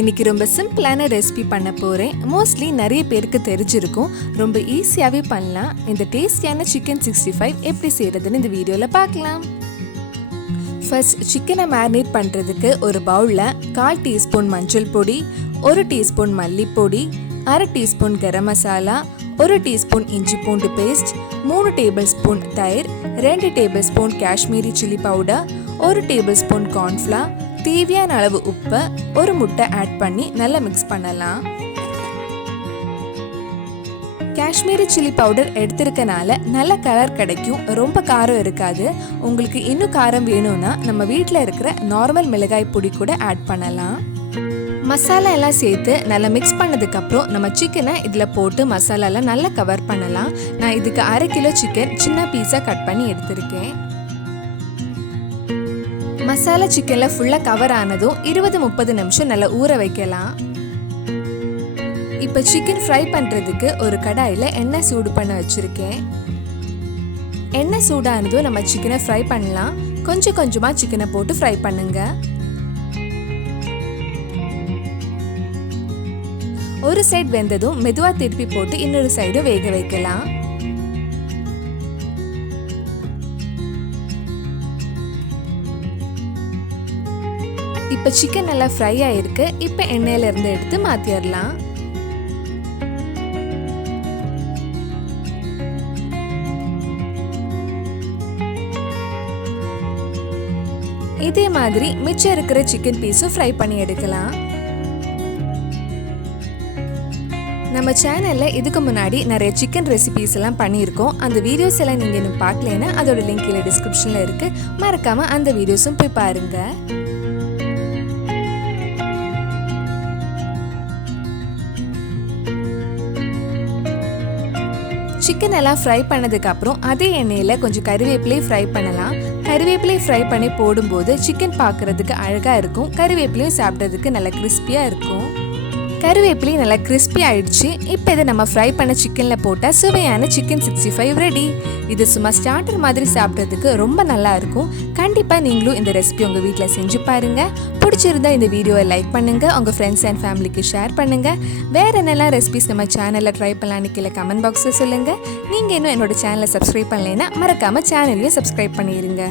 இன்னைக்கு ரொம்ப சிம்பிளான ரெசிபி பண்ண போகிறேன். மோஸ்ட்லி நிறைய பேருக்கு தெரிஞ்சிருக்கும். ரொம்ப ஈஸியாகவே பண்ணலாம். இந்த டேஸ்டியான சிக்கன் 65 எப்படி செய்கிறதுன்னு இந்த வீடியோவில் பார்க்கலாம். ஃபர்ஸ்ட் சிக்கனை மேரினேட் பண்ணுறதுக்கு ஒரு பவுலில் 1/4 டீஸ்பூன் மஞ்சள் பொடி, 1 teaspoon மல்லிப்பொடி, 1/2 teaspoon garam masala, 1 teaspoon இஞ்சி பூண்டு பேஸ்ட், 3 டேபிள் ஸ்பூன் தயிர், 2 table spoon Kashmiri chilli powder, 1 table spoon cornflour, தேவையான அளவு உப்பு, ஒரு முட்டை ஆட் பண்ணி நல்லா மிக்ஸ் பண்ணலாம். காஷ்மீரி சில்லி பவுடர் எடுத்திருக்கனால நல்ல கலர் கிடைக்கும், ரொம்ப காரம் இருக்காது. உங்களுக்கு இன்னும் காரம் வேணும்னா நம்ம வீட்டில் இருக்கிற நார்மல் மிளகாய் பொடி கூட ஆட் பண்ணலாம். மசாலா எல்லாம் சேர்த்து நல்லா மிக்ஸ் பண்ணதுக்கப்புறம் நம்ம சிக்கனை இதில் போட்டு மசாலாலாம் நல்லா கவர் பண்ணலாம். நான் இதுக்கு 1/2 கிலோ சிக்கன் சின்ன பீஸாக கட் பண்ணி எடுத்திருக்கேன். மசாலா சிக்கனில் ஃபுல்லாக கவர் ஆனதும் 20-30 நிமிஷம் நல்லா ஊற வைக்கலாம். இப்போ சிக்கன் ஃப்ரை பண்ணுறதுக்கு ஒரு கடாயில் எண்ணெய் சூடு பண்ண வச்சுருக்கேன். எண்ணெய் சூடானதும் நம்ம சிக்கனை ஃப்ரை பண்ணலாம். கொஞ்சம் கொஞ்சமாக சிக்கனை போட்டு ஃப்ரை பண்ணுங்க. ஒரு சைடு வெந்ததும் மெதுவாக திருப்பி போட்டு இன்னொரு சைடு வேக வைக்கலாம். இப்போ சிக்கன் நல்லா ஃப்ரை ஆயிருக்கு. இப்போ எண்ணெயில இருந்து எடுத்து மாத்திரலாம். இதே மாதிரி மிச்சம் இருக்கிற சிக்கன் பீஸும் ஃப்ரை பண்ணி எடுக்கலாம். நம்ம சேனலில் இதுக்கு முன்னாடி நிறைய சிக்கன் ரெசிபீஸ் எல்லாம் பண்ணியிருக்கோம். அந்த வீடியோஸ் எல்லாம் நீங்கள் இன்னும் பார்க்கலன்னா அதோட லிங்க் கீழே டிஸ்கிரிப்ஷனில் இருக்குது. மறக்காமல் அந்த வீடியோஸும் போய் பாருங்கள். சிக்கன் எல்லாம் ஃப்ரை பண்ணதுக்கப்புறம் அதே எண்ணெயில் கொஞ்சம் கறிவேப்பிலையும் ஃப்ரை பண்ணலாம். கறிவேப்பிலையும் ஃப்ரை பண்ணி போடும்போது சிக்கன் பார்க்குறதுக்கு அழகாக இருக்கும். கறிவேப்பிலையும் சாப்பிட்றதுக்கு நல்லா கிறிஸ்பியாக இருக்கும். கருவேப்பிலை நல்லா கிறிஸ்பி ஆயிடுச்சு. இப்போ இதை நம்ம ஃப்ரை பண்ண சிக்கனில் போட்டால் சுவையான சிக்கன் 65 ரெடி. இது சும்மா ஸ்டார்டர் மாதிரி சாப்பிட்றதுக்கு ரொம்ப நல்லா இருக்கும். கண்டிப்பாக நீங்களும் இந்த ரெசிபி உங்கள் வீட்டில் செஞ்சு பாருங்கள். பிடிச்சிருந்தா இந்த வீடியோவை லைக் பண்ணுங்கள், உங்கள் ஃப்ரெண்ட்ஸ் அண்ட் ஃபேமிலிக்கு ஷேர் பண்ணுங்கள். வேறு என்னெல்லாம் ரெசிபிஸ் நம்ம சேனலில் ட்ரை பண்ணலான்னு கீழே கமெண்ட் பாக்ஸில் சொல்லுங்கள். நீங்கள் இன்னும் என்னோட சேனலை சப்ஸ்கிரைப் பண்ணலைன்னா மறக்காமல் சேனலையும் சப்ஸ்கிரைப் பண்ணிடுங்க.